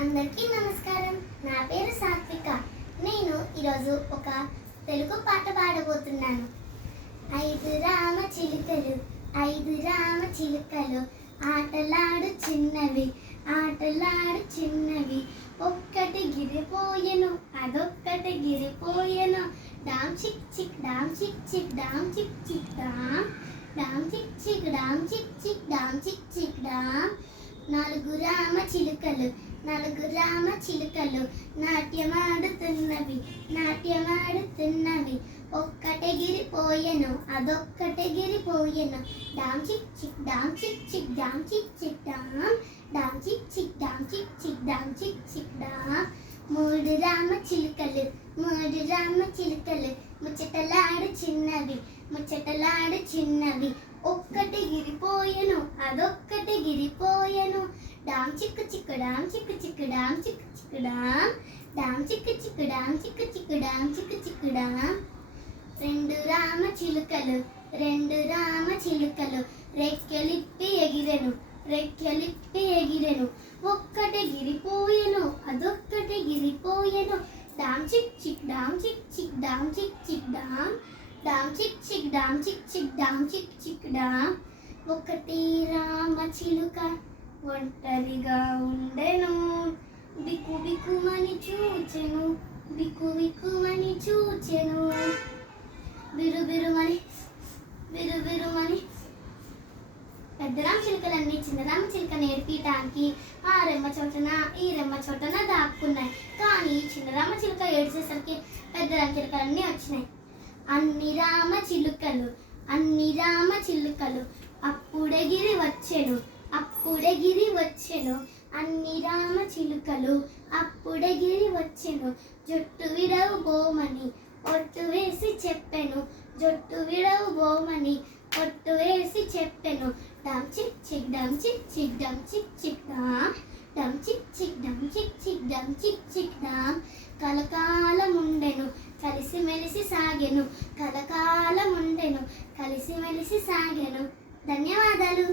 అందరికీ నమస్కారం. నా పేరు సాత్విక. నేను ఈరోజు ఒక తెలుగు పాట పాడబోతున్నాను. ఐదు రామ చిలుకలు, ఐదు రామ చిలుకలు, ఆటలాడు చిన్నవి, ఆటలాడు చిన్నవి, ఒక్కటి గిరిపోయెను, అదొక్కటి గిరిపోయెను, డామ్ చిక్ చిక్ డామ్ చిక్ చిక్ డామ్ చిక్ చిక్ డామ్, డామ్ చిక్ చిక్ డామ్ చిక్ చిక్ డామ్ చిక్ చిక్ డామ్. నాలుగు రామ చిలుకలు, నాలుగు రామ చిలుకలు, నాట్యమాడుతున్నవి, నాట్యమాడుతున్నవి, ఒక్కటే గిరిపోయెను, అదొక్కటే గిరిపోయెను, డామ్ చిక్ చిక్ డామ్ చిక్ చిక్ డామ్ చిక్ చిక్ డామ్, డామ్ చిక్ చిక్ డామ్ చిక్ చిక్ డామ్ చిక్ చిక్ డామ్. మూడు రామ చిలుకలు, మూడు రామ చిలుకలు, ముచ్చటలాడు చిన్నవి, ముచ్చటలాడు చిన్నవి, ఒక్కటి గిరిపోయెను, అదొక్కటి గిరిపోయెను, డామ్ చిక్కు చిక్కు డామ్ చిక్కు చిక్కు డామ్ చిక్కు చిక్కు డామ్, డామ్ చిక్కు చిక్కు డామ్ చిక్కు చిక్కు డామ్ చిక్కు చిక్కు డామ్. రెండు రామ చిలుకలు, రెండు రామ చిలుకలు, రెక్కలిప్పి ఎగిరెను, రెక్కలిప్పి ఎగిరెను, ఒక్కటి గిరిపోయెను, అదొక్కటి గిరిపోయెను, డామ్ చిక్ చిక్ డామ్ చిక్ చిక్ డామ్ చిక్ చిక్ డామ్, డామ్ చిక్ చిక్ డామ్ చిక్ చిక్ డామ్ చిక్ చిక్ డామ్. ఒకటి రామ చిలుక ఒంటరిగా ఉండెను, బిక్కు బిక్కుమని చూచెను, బిక్కు బిక్కుమని చూచెను, బిరుబిరుమని, బిరుబిరుమని. పెద్ద రామ చిలుకలన్నీ చిన్న రామ చిలుకని ఏడిపించడానికి ఆ రెమ్మ చోటన ఈ రెమ్మ చోటన దాక్కున్నాయి. కానీ చిన్న రామ చిలుక ఏడ్చేసరికి పెద్ద రామ చిలుకలన్నీ వచ్చినాయి. అన్ని రామ చిలుకలు, అన్ని రామ చిలుకలు, అప్పుడెగిరి వచ్చెను, అప్పుడెగిరి వచ్చెను, అన్ని రామ చిలుకలు, అప్పుడెగిరి వచ్చెను, జుట్టు విడవు బోమని ఒట్టు వేసి చెప్పెను, జుట్టు విడవు బోమని ఒట్టు వేసి చెప్పెను, డామ్ చిక్ చిక్ డామ్ చిక్ చిక్ డామ్ చిక్ చిక్ డామ్, డామ్ చిక్ చిక్ డామ్ చిక్ చిక్ డామ్ చిక్ చిక్ డామ్. కలకాలముండెను, కలిసిమెలిసి సాగెను, కలకాలముండెను, కలిసిమెలిసి సాగెను. ధన్యవాదాలు.